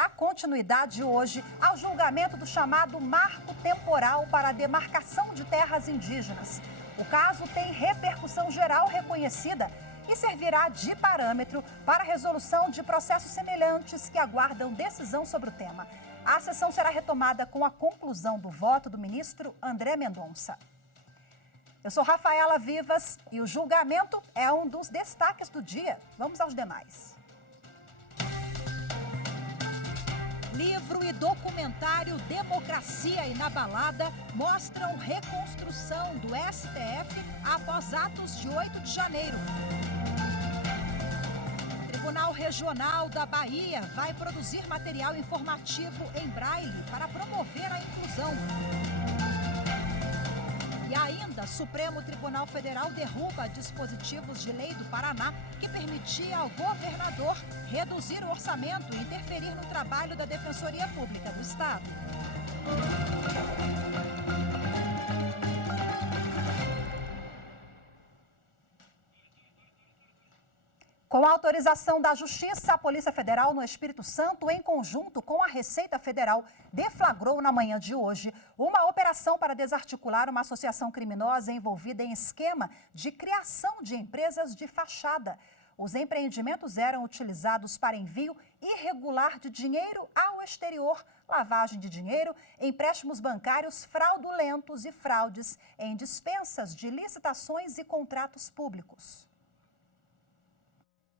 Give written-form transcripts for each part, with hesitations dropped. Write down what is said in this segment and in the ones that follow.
dará continuidade hoje ao julgamento do chamado Marco Temporal para a Demarcação de Terras Indígenas. O caso tem repercussão geral reconhecida e servirá de parâmetro para a resolução de processos semelhantes que aguardam decisão sobre o tema. A sessão será retomada com a conclusão do voto do ministro André Mendonça. Eu sou Rafaela Vivas e o julgamento é um dos destaques do dia. Vamos aos demais. Livro e documentário Democracia Inabalada mostram reconstrução do STF após atos de 8 de janeiro. O Tribunal Regional da Bahia vai produzir material informativo em braille para promover a inclusão. E ainda, Supremo Tribunal Federal derruba dispositivos de lei do Paraná que permitia ao governador reduzir o orçamento e interferir no trabalho da Defensoria Pública do Estado. Com a autorização da Justiça, a Polícia Federal no Espírito Santo, em conjunto com a Receita Federal, deflagrou na manhã de hoje uma operação para desarticular uma associação criminosa envolvida em esquema de criação de empresas de fachada. Os empreendimentos eram utilizados para envio irregular de dinheiro ao exterior, lavagem de dinheiro, empréstimos bancários fraudulentos e fraudes em dispensas de licitações e contratos públicos.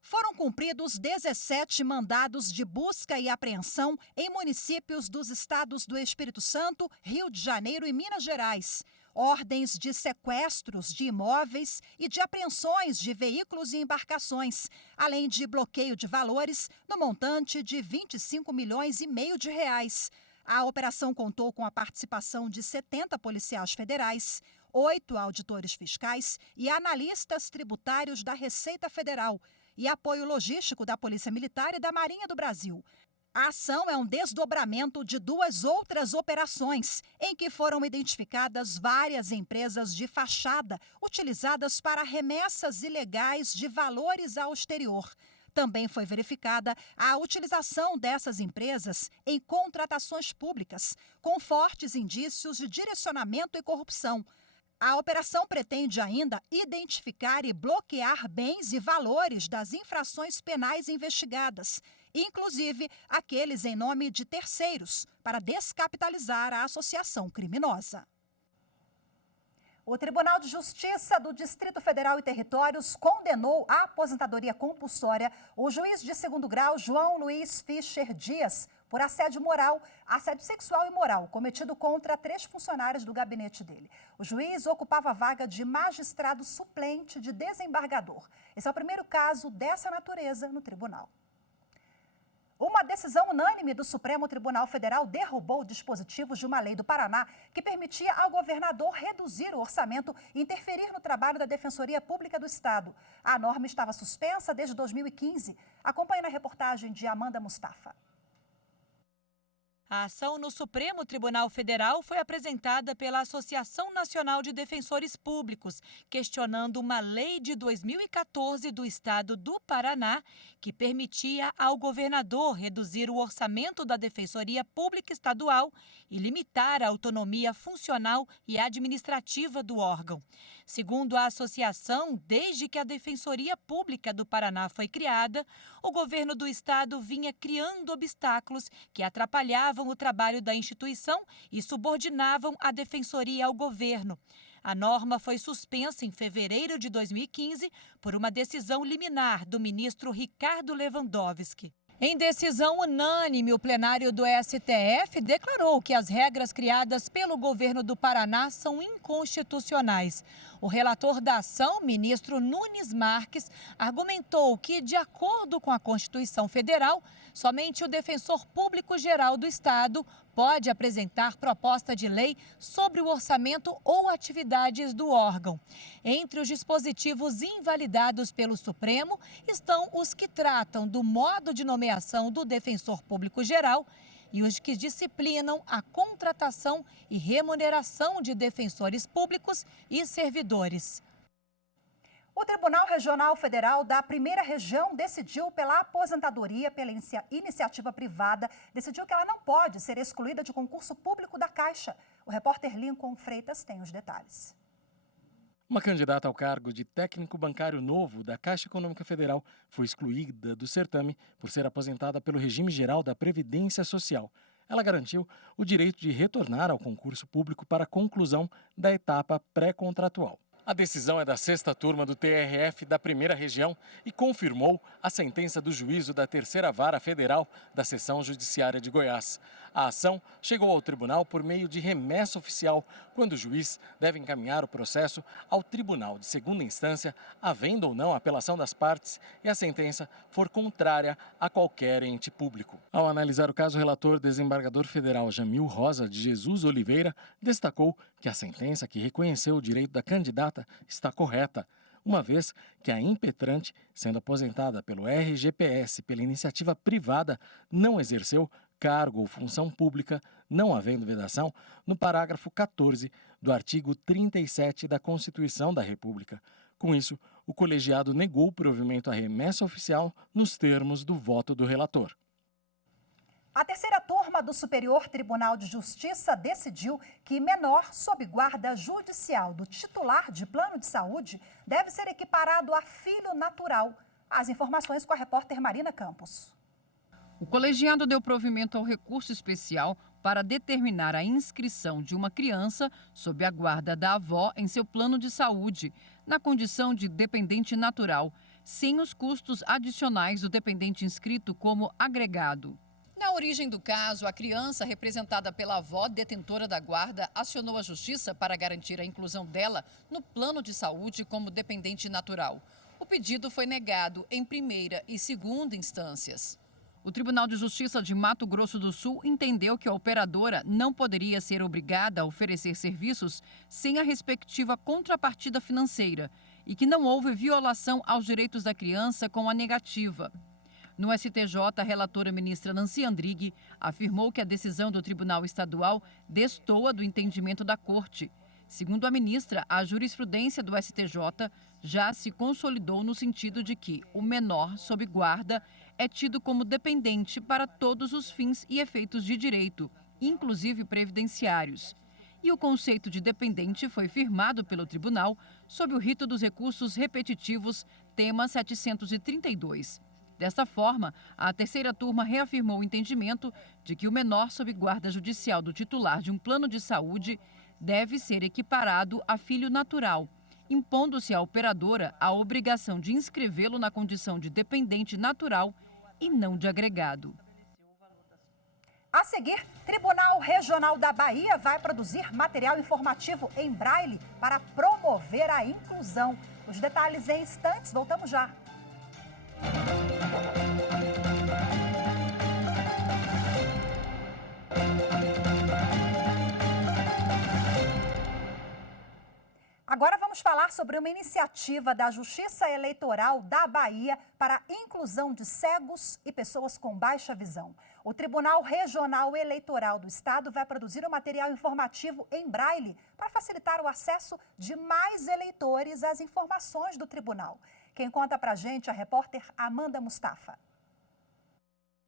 Foram cumpridos 17 mandados de busca e apreensão em municípios dos estados do Espírito Santo, Rio de Janeiro e Minas Gerais. Ordens de sequestros de imóveis e de apreensões de veículos e embarcações, além de bloqueio de valores no montante de 25 milhões e meio de reais. A operação contou com a participação de 70 policiais federais, 8 auditores fiscais e analistas tributários da Receita Federal, e apoio logístico da Polícia Militar e da Marinha do Brasil. A ação é um desdobramento de 2 outras operações, em que foram identificadas várias empresas de fachada utilizadas para remessas ilegais de valores ao exterior. Também foi verificada a utilização dessas empresas em contratações públicas, com fortes indícios de direcionamento e corrupção. A operação pretende ainda identificar e bloquear bens e valores das infrações penais investigadas, inclusive aqueles em nome de terceiros, para descapitalizar a associação criminosa. O Tribunal de Justiça do Distrito Federal e Territórios condenou à aposentadoria compulsória o juiz de 2º grau João Luiz Fischer Dias por assédio moral, assédio sexual e moral cometido contra 3 funcionários do gabinete dele. O juiz ocupava a vaga de magistrado suplente de desembargador. Esse é o primeiro caso dessa natureza no tribunal. Uma decisão unânime do Supremo Tribunal Federal derrubou dispositivos de uma lei do Paraná que permitia ao governador reduzir o orçamento e interferir no trabalho da Defensoria Pública do Estado. A norma estava suspensa desde 2015. Acompanhe na reportagem de Amanda Mustafa. A ação no Supremo Tribunal Federal foi apresentada pela Associação Nacional de Defensores Públicos, questionando uma lei de 2014 do estado do Paraná que permitia ao governador reduzir o orçamento da Defensoria Pública Estadual e limitar a autonomia funcional e administrativa do órgão. Segundo a associação, desde que a Defensoria Pública do Paraná foi criada, o governo do estado vinha criando obstáculos que atrapalhavam o trabalho da instituição e subordinavam a defensoria ao governo. A norma foi suspensa em fevereiro de 2015 por uma decisão liminar do ministro Ricardo Lewandowski. Em decisão unânime, o plenário do STF declarou que as regras criadas pelo governo do Paraná são inconstitucionais. O relator da ação, ministro Nunes Marques, argumentou que, de acordo com a Constituição Federal, somente o defensor público-geral do Estado pode apresentar proposta de lei sobre o orçamento ou atividades do órgão. Entre os dispositivos invalidados pelo Supremo estão os que tratam do modo de nomeação do defensor público-geral e os que disciplinam a contratação e remuneração de defensores públicos e servidores. O Tribunal Regional Federal da Primeira Região decidiu pela aposentadoria pela iniciativa privada, decidiu que ela não pode ser excluída de concurso público da Caixa. O repórter Lincoln Freitas tem os detalhes. Uma candidata ao cargo de técnico bancário novo da Caixa Econômica Federal foi excluída do certame por ser aposentada pelo regime geral da Previdência Social. Ela garantiu o direito de retornar ao concurso público para a conclusão da etapa pré-contratual. A decisão é da 6ª turma do TRF da Primeira Região e confirmou a sentença do juízo da 3ª Vara Federal da Seção Judiciária de Goiás. A ação chegou ao tribunal por meio de remessa oficial, quando o juiz deve encaminhar o processo ao Tribunal de Segunda Instância, havendo ou não apelação das partes e a sentença for contrária a qualquer ente público. Ao analisar o caso, o relator desembargador federal Jamil Rosa de Jesus Oliveira destacou que a sentença que reconheceu o direito da candidata está correta, uma vez que a impetrante, sendo aposentada pelo RGPS pela iniciativa privada, não exerceu cargo ou função pública, não havendo vedação, no parágrafo 14 do artigo 37 da Constituição da República. Com isso, o colegiado negou o provimento à remessa oficial nos termos do voto do relator. A 3ª turma do Superior Tribunal de Justiça decidiu que menor sob guarda judicial do titular de plano de saúde deve ser equiparado a filho natural. As informações com a repórter Marina Campos. O colegiado deu provimento ao recurso especial para determinar a inscrição de uma criança sob a guarda da avó em seu plano de saúde, na condição de dependente natural, sem os custos adicionais do dependente inscrito como agregado. Na origem do caso, a criança, representada pela avó detentora da guarda, acionou a justiça para garantir a inclusão dela no plano de saúde como dependente natural. O pedido foi negado em primeira e segunda instâncias. O Tribunal de Justiça de Mato Grosso do Sul entendeu que a operadora não poderia ser obrigada a oferecer serviços sem a respectiva contrapartida financeira e que não houve violação aos direitos da criança com a negativa. No STJ, a relatora ministra Nancy Andrighi afirmou que a decisão do Tribunal Estadual destoa do entendimento da Corte. Segundo a ministra, a jurisprudência do STJ já se consolidou no sentido de que o menor sob guarda é tido como dependente para todos os fins e efeitos de direito, inclusive previdenciários. E o conceito de dependente foi firmado pelo tribunal sob o rito dos recursos repetitivos, tema 732. Desta forma, a 3ª turma reafirmou o entendimento de que o menor sob guarda judicial do titular de um plano de saúde deve ser equiparado a filho natural, impondo-se à operadora a obrigação de inscrevê-lo na condição de dependente natural e não de agregado. A seguir, Tribunal Regional da Bahia vai produzir material informativo em braille para promover a inclusão. Os detalhes em instantes, voltamos já. Agora vamos falar sobre uma iniciativa da Justiça Eleitoral da Bahia para a inclusão de cegos e pessoas com baixa visão. O Tribunal Regional Eleitoral do Estado vai produzir um material informativo em braille para facilitar o acesso de mais eleitores às informações do tribunal. Quem conta pra gente é a repórter Amanda Mustafa.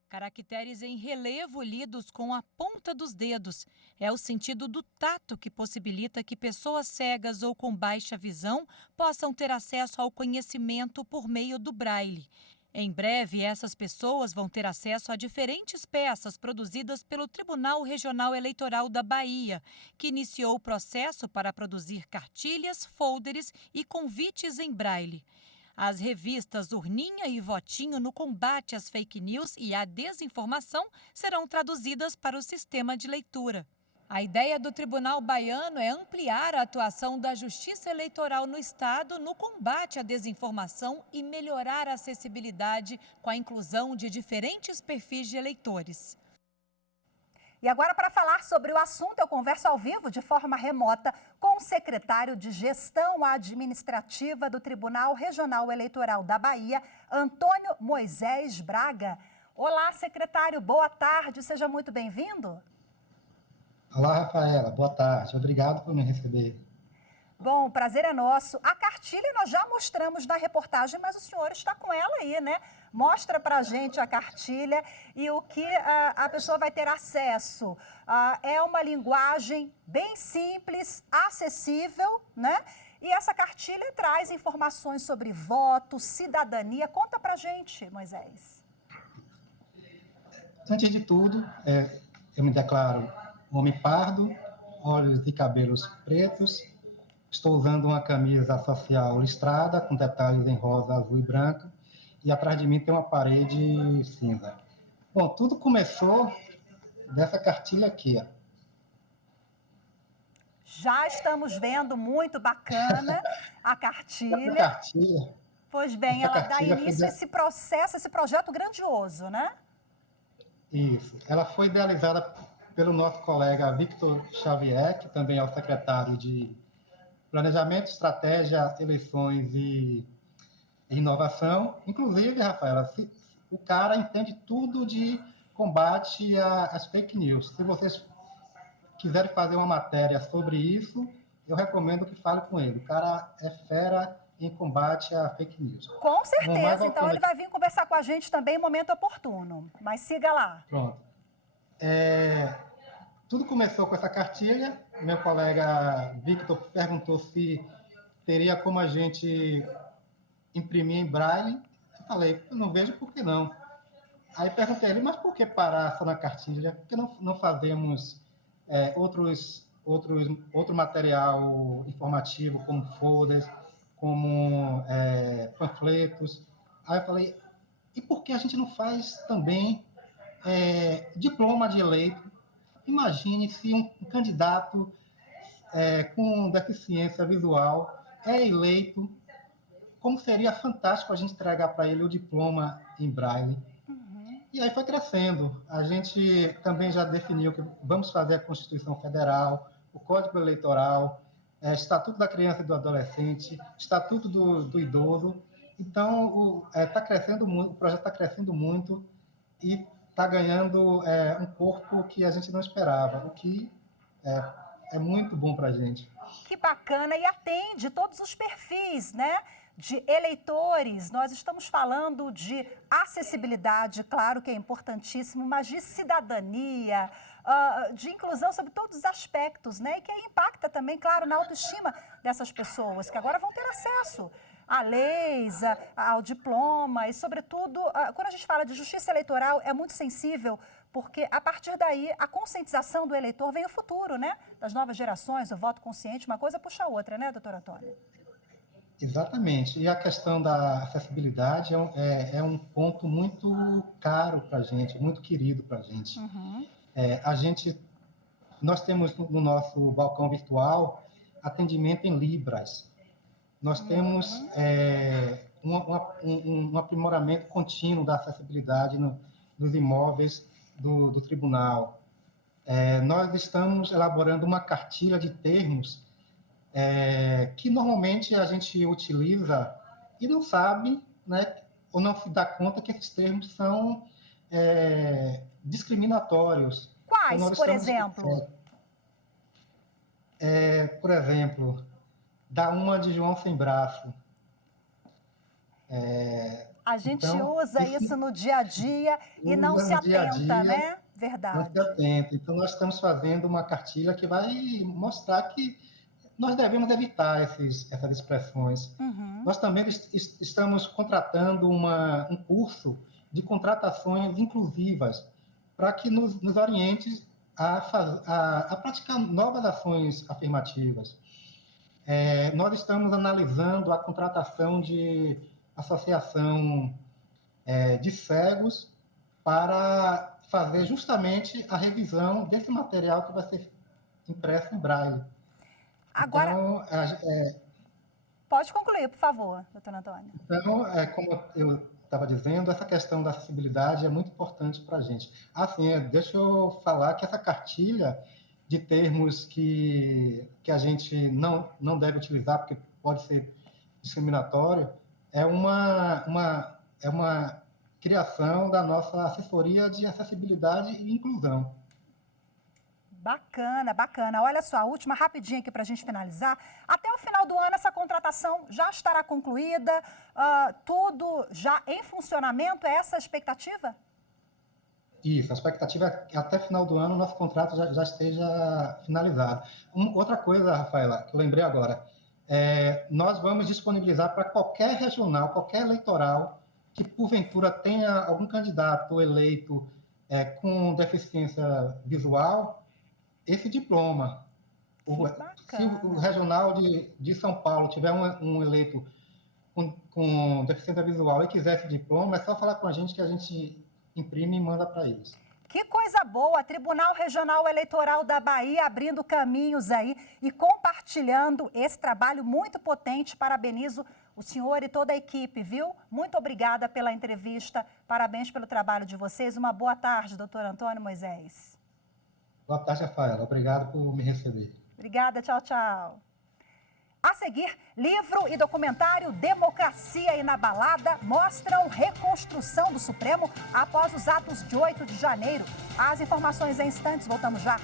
Caracteres em relevo lidos com a ponta dos dedos. É o sentido do tato que possibilita que pessoas cegas ou com baixa visão possam ter acesso ao conhecimento por meio do braille. Em breve, essas pessoas vão ter acesso a diferentes peças produzidas pelo Tribunal Regional Eleitoral da Bahia, que iniciou o processo para produzir cartilhas, folders e convites em braille. As revistas Urninha e Votinho no combate às fake news e à desinformação serão traduzidas para o sistema de leitura. A ideia do Tribunal Baiano é ampliar a atuação da Justiça Eleitoral no Estado no combate à desinformação e melhorar a acessibilidade com a inclusão de diferentes perfis de eleitores. E agora, para falar sobre o assunto, eu converso ao vivo, de forma remota, com o secretário de Gestão Administrativa do Tribunal Regional Eleitoral da Bahia, Antônio Moisés Braga. Olá, secretário, boa tarde, seja muito bem-vindo. Olá, Rafaela, boa tarde, obrigado por me receber. Bom, o prazer é nosso. A cartilha nós já mostramos na reportagem, mas o senhor está com ela aí, né? Mostra para a gente a cartilha e o que a pessoa vai ter acesso. É uma linguagem bem simples, acessível, né? E essa cartilha traz informações sobre voto, cidadania. Conta para a gente, Moisés. Antes de tudo, eu me declaro homem pardo, olhos e cabelos pretos. Estou usando uma camisa social listrada, com detalhes em rosa, azul e branco. E atrás de mim tem uma parede cinza. Bom, tudo começou dessa cartilha aqui, ó. Já estamos vendo, muito bacana, a cartilha. Essa cartilha. Pois bem, ela dá início a esse processo, esse projeto grandioso, né? Isso. Ela foi idealizada pelo nosso colega Victor Xavier, que também é o secretário de Planejamento, Estratégia, Eleições e Inovação. Inclusive, Rafaela, o cara entende tudo de combate às fake news. Se vocês quiserem fazer uma matéria sobre isso, eu recomendo que fale com ele. O cara é fera em combate à fake news. Com certeza. Então, ele vai vir conversar com a gente também em momento oportuno. Mas siga lá. Pronto. Tudo começou com essa cartilha. Meu colega Victor perguntou se teria como a gente imprimir em braille. Eu falei, eu não vejo por que não. Aí perguntei a ele, mas por que parar só na cartilha? Por que não fazemos outro material informativo, como folders, como panfletos? Aí eu falei, e por que a gente não faz também diploma de eleito? Imagine se um candidato com deficiência visual é eleito, como seria fantástico a gente entregar para ele o diploma em braille. E aí foi crescendo. A gente também já definiu que vamos fazer a Constituição Federal, o Código Eleitoral, Estatuto da Criança e do Adolescente, Estatuto do Idoso. Então, o projeto está crescendo muito e está ganhando um corpo que a gente não esperava, o que é muito bom para a gente. Que bacana, e atende todos os perfis, né? De eleitores. Nós estamos falando de acessibilidade, claro que é importantíssimo, mas de cidadania, de inclusão sobre todos os aspectos, né? E que impacta também, claro, na autoestima dessas pessoas, que agora vão ter acesso a leis, ao diploma e, sobretudo, quando a gente fala de justiça eleitoral, é muito sensível, porque a partir daí a conscientização do eleitor vem o futuro, né? Das novas gerações, o voto consciente, uma coisa puxa a outra, né, doutora Antônia? Exatamente. E a questão da acessibilidade é um ponto muito caro para a gente, muito querido para a gente. Uhum. Nós temos no nosso balcão virtual atendimento em Libras. Nós temos um aprimoramento contínuo da acessibilidade nos imóveis do tribunal. Nós estamos elaborando uma cartilha de termos que normalmente a gente utiliza e não sabe, né, ou não se dá conta que esses termos são discriminatórios. Quais, então, por exemplo? Por exemplo, dá uma de João sem braço. A gente então, usa isso no dia a dia e não se atenta, né? Verdade. Não se atenta. Então, nós estamos fazendo uma cartilha que vai mostrar que nós devemos evitar essas expressões. Uhum. Nós também estamos contratando um curso de contratações inclusivas para que nos oriente a praticar novas ações afirmativas. Nós estamos analisando a contratação de associação de cegos para fazer justamente a revisão desse material que vai ser impresso em braille. Agora, então, pode concluir, por favor, doutora Antônia. Então, como eu estava dizendo, essa questão da acessibilidade é muito importante para a gente. Assim, deixa eu falar que essa cartilha de termos que a gente não deve utilizar, porque pode ser discriminatório, é uma criação da nossa assessoria de acessibilidade e inclusão. Bacana, bacana. Olha só, a última rapidinha aqui para a gente finalizar. Até o final do ano, essa contratação já estará concluída, tudo já em funcionamento? É essa a expectativa? Isso, a expectativa é que até final do ano o nosso contrato já esteja finalizado. Outra coisa, Rafaela, que eu lembrei agora, nós vamos disponibilizar para qualquer regional, qualquer eleitoral que porventura tenha algum candidato eleito com deficiência visual, esse diploma. Se o regional de São Paulo tiver um eleito com deficiência visual e quiser esse diploma, é só falar com a gente que a gente imprime e manda para eles. Que coisa boa! Tribunal Regional Eleitoral da Bahia abrindo caminhos aí e compartilhando esse trabalho muito potente. Parabenizo o senhor e toda a equipe, viu? Muito obrigada pela entrevista, parabéns pelo trabalho de vocês. Uma boa tarde, doutor Antônio Moisés. Boa tarde, Rafaela. Obrigado por me receber. Obrigada, tchau, tchau. A seguir, livro e documentário Democracia Inabalada mostram reconstrução do Supremo após os atos de 8 de janeiro. As informações em instantes, voltamos já.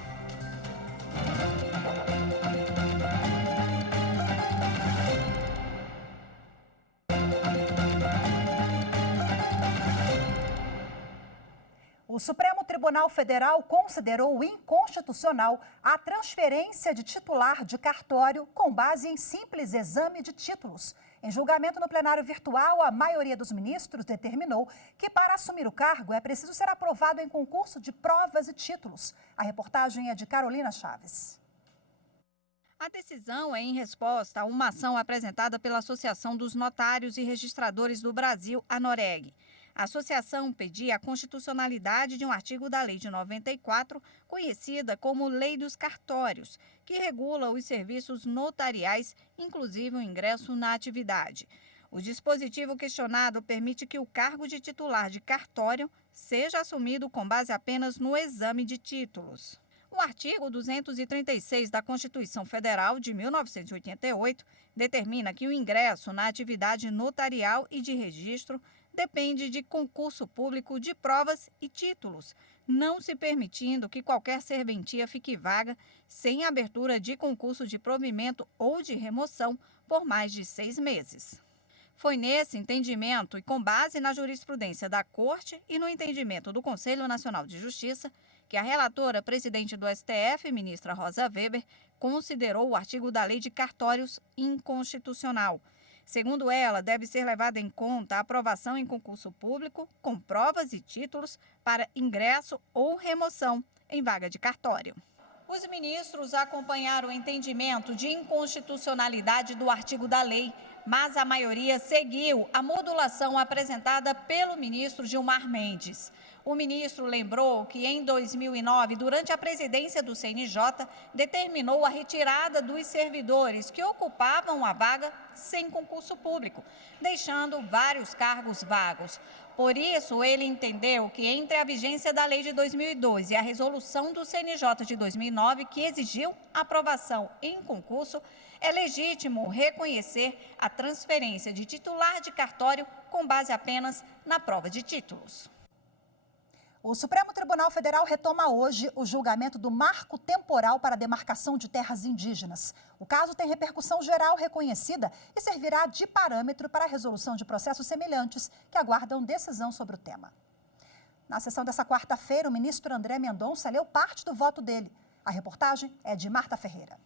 O Supremo Tribunal Federal considerou inconstitucional a transferência de titular de cartório com base em simples exame de títulos. Em julgamento no plenário virtual, a maioria dos ministros determinou que para assumir o cargo é preciso ser aprovado em concurso de provas e títulos. A reportagem é de Carolina Chaves. A decisão é em resposta a uma ação apresentada pela Associação dos Notários e Registradores do Brasil, a Noreg. A associação pedia a constitucionalidade de um artigo da Lei de 94, conhecida como Lei dos Cartórios, que regula os serviços notariais, inclusive o ingresso na atividade. O dispositivo questionado permite que o cargo de titular de cartório seja assumido com base apenas no exame de títulos. O artigo 236 da Constituição Federal de 1988 determina que o ingresso na atividade notarial e de registro depende de concurso público de provas e títulos, não se permitindo que qualquer serventia fique vaga sem abertura de concurso de provimento ou de remoção por mais de 6 meses. Foi nesse entendimento e com base na jurisprudência da Corte e no entendimento do Conselho Nacional de Justiça que a relatora presidente do STF, ministra Rosa Weber, considerou o artigo da Lei de Cartórios inconstitucional. Segundo ela, deve ser levada em conta a aprovação em concurso público com provas e títulos para ingresso ou remoção em vaga de cartório. Os ministros acompanharam o entendimento de inconstitucionalidade do artigo da lei, mas a maioria seguiu a modulação apresentada pelo ministro Gilmar Mendes. O ministro lembrou que, em 2009, durante a presidência do CNJ, determinou a retirada dos servidores que ocupavam a vaga sem concurso público, deixando vários cargos vagos. Por isso, ele entendeu que, entre a vigência da lei de 2002 e a resolução do CNJ de 2009, que exigiu aprovação em concurso, é legítimo reconhecer a transferência de titular de cartório com base apenas na prova de títulos. O Supremo Tribunal Federal retoma hoje o julgamento do marco temporal para a demarcação de terras indígenas. O caso tem repercussão geral reconhecida e servirá de parâmetro para a resolução de processos semelhantes que aguardam decisão sobre o tema. Na sessão dessa quarta-feira, o ministro André Mendonça leu parte do voto dele. A reportagem é de Marta Ferreira.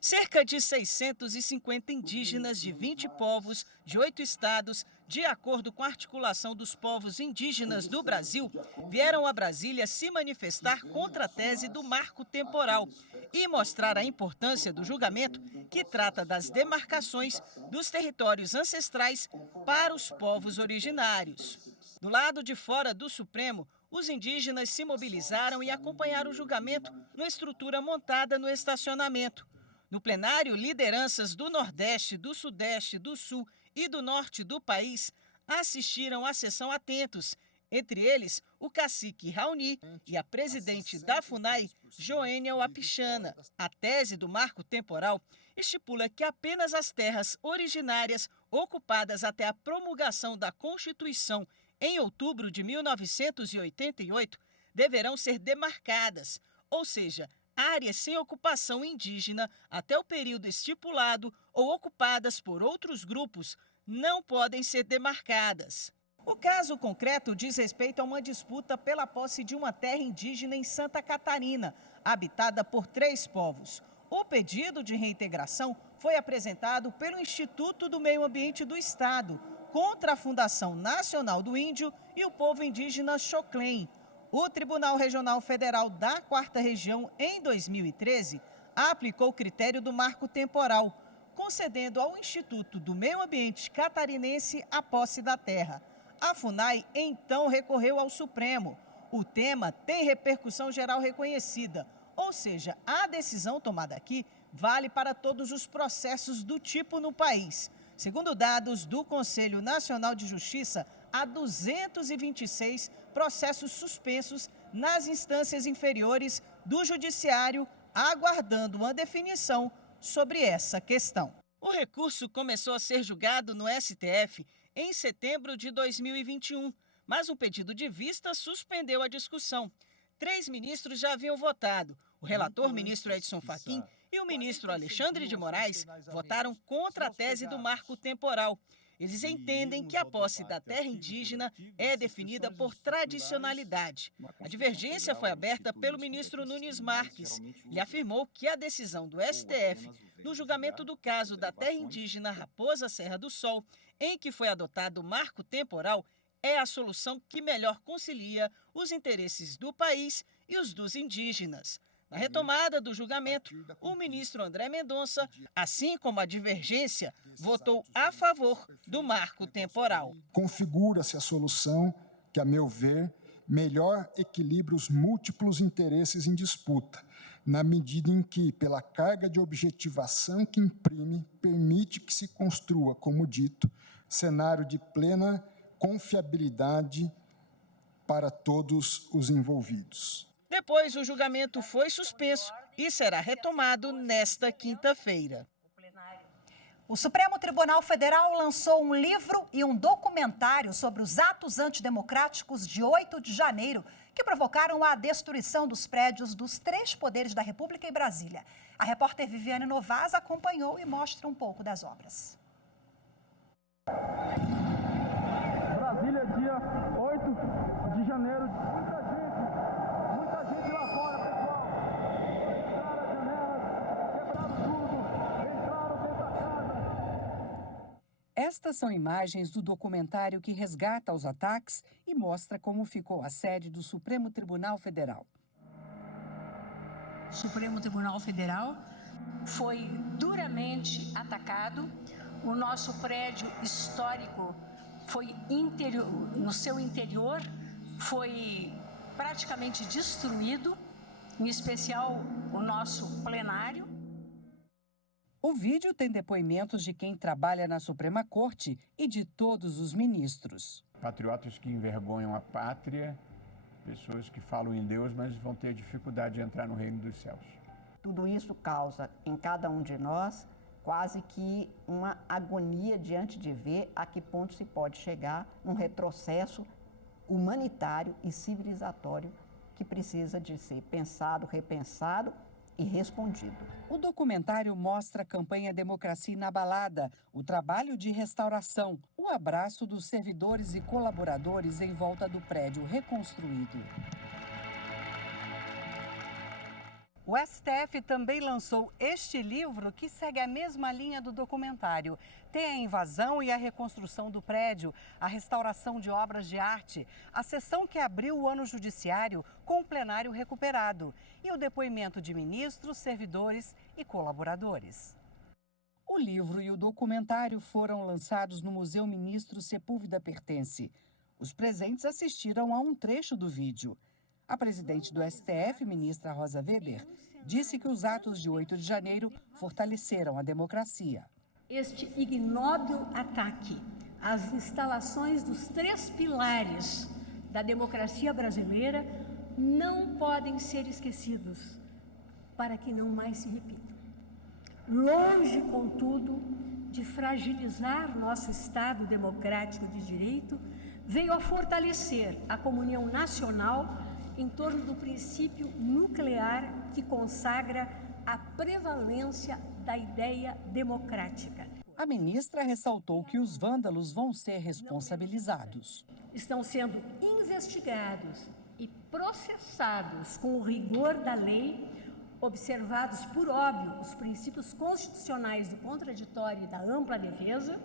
Cerca de 650 indígenas de 20 povos, de 8 estados, de acordo com a articulação dos povos indígenas do Brasil, vieram a Brasília se manifestar contra a tese do marco temporal e mostrar a importância do julgamento que trata das demarcações dos territórios ancestrais para os povos originários. Do lado de fora do Supremo, os indígenas se mobilizaram e acompanharam o julgamento numa estrutura montada no estacionamento. No plenário, lideranças do Nordeste, do Sudeste, do Sul e do Norte do país assistiram à sessão atentos, entre eles o cacique Raoni e a presidente da FUNAI, Joênia Wapichana. A tese do marco temporal estipula que apenas as terras originárias ocupadas até a promulgação da Constituição em outubro de 1988 deverão ser demarcadas, ou seja, áreas sem ocupação indígena até o período estipulado ou ocupadas por outros grupos não podem ser demarcadas. O caso concreto diz respeito a uma disputa pela posse de uma terra indígena em Santa Catarina, habitada por 3 povos. O pedido de reintegração foi apresentado pelo Instituto do Meio Ambiente do Estado contra a Fundação Nacional do Índio e o povo indígena Xoclen. O Tribunal Regional Federal da 4ª Região, em 2013, aplicou o critério do marco temporal, concedendo ao Instituto do Meio Ambiente catarinense a posse da terra. A FUNAI então recorreu ao Supremo. O tema tem repercussão geral reconhecida, ou seja, a decisão tomada aqui vale para todos os processos do tipo no país. Segundo dados do Conselho Nacional de Justiça, há 226 processos suspensos nas instâncias inferiores do Judiciário, aguardando uma definição sobre essa questão. O recurso começou a ser julgado no STF em setembro de 2021, mas um pedido de vista suspendeu a discussão. 3 ministros já haviam votado. O relator, ministro Edson Fachin, e o ministro Alexandre de Moraes votaram contra a tese do marco temporal. Eles entendem que a posse da terra indígena é definida por tradicionalidade. A divergência foi aberta pelo ministro Nunes Marques. Ele afirmou que a decisão do STF no julgamento do caso da terra indígena Raposa Serra do Sol, em que foi adotado o marco temporal, é a solução que melhor concilia os interesses do país e os dos indígenas. Na retomada do julgamento, o ministro André Mendonça, assim como a divergência, votou a favor do marco temporal. Configura-se a solução que, a meu ver, melhor equilibra os múltiplos interesses em disputa, na medida em que, pela carga de objetivação que imprime, permite que se construa, como dito, cenário de plena confiabilidade para todos os envolvidos. Depois, o julgamento foi suspenso e será retomado nesta quinta-feira. O Supremo Tribunal Federal lançou um livro e um documentário sobre os atos antidemocráticos de 8 de janeiro, que provocaram a destruição dos prédios dos 3 poderes da República em Brasília. A repórter Viviane Novas acompanhou e mostra um pouco das obras. Brasília, dia 8 de janeiro. Muita gente lá fora, pessoal. Entraram as janelas, quebraram tudo, entraram dentro da casa. Estas são imagens do documentário que resgata os ataques e mostra como ficou a sede do Supremo Tribunal Federal. O Supremo Tribunal Federal foi duramente atacado. O nosso prédio histórico foi no seu interior, foi praticamente destruído, em especial o nosso plenário. O vídeo tem depoimentos de quem trabalha na Suprema Corte e de todos os ministros. Patriotas que envergonham a pátria, pessoas que falam em Deus, mas vão ter dificuldade de entrar no reino dos céus. Tudo isso causa em cada um de nós quase que uma agonia diante de ver a que ponto se pode chegar num retrocesso humanitário e civilizatório que precisa de ser pensado, repensado e respondido. O documentário mostra a campanha Democracia Inabalada, o trabalho de restauração, o abraço dos servidores e colaboradores em volta do prédio reconstruído. O STF também lançou este livro que segue a mesma linha do documentário. Tem a invasão e a reconstrução do prédio, a restauração de obras de arte, a sessão que abriu o ano judiciário com o plenário recuperado e o depoimento de ministros, servidores e colaboradores. O livro e o documentário foram lançados no Museu Ministro Sepúlveda Pertence. Os presentes assistiram a um trecho do vídeo. A presidente do STF, ministra Rosa Weber, disse que os atos de 8 de janeiro fortaleceram a democracia. Este ignóbil ataque às instalações dos 3 pilares da democracia brasileira não podem ser esquecidos para que não mais se repitam. Longe, contudo, de fragilizar nosso Estado democrático de direito, veio a fortalecer a comunhão nacional em torno do princípio nuclear que consagra a prevalência da ideia democrática. A ministra ressaltou que os vândalos vão ser responsabilizados. Estão sendo investigados e processados com o rigor da lei, observados por óbvio os princípios constitucionais do contraditório e da ampla defesa,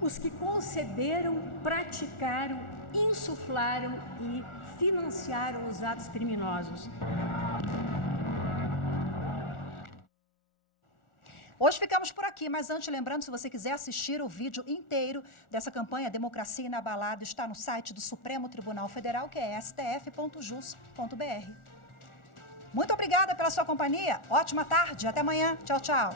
os que conceberam, praticaram, insuflaram e financiaram os atos criminosos. Hoje ficamos por aqui, mas antes, lembrando, se você quiser assistir o vídeo inteiro dessa campanha Democracia Inabalada, está no site do Supremo Tribunal Federal, que é stf.jus.br. Muito obrigada pela sua companhia, ótima tarde, até amanhã, tchau, tchau.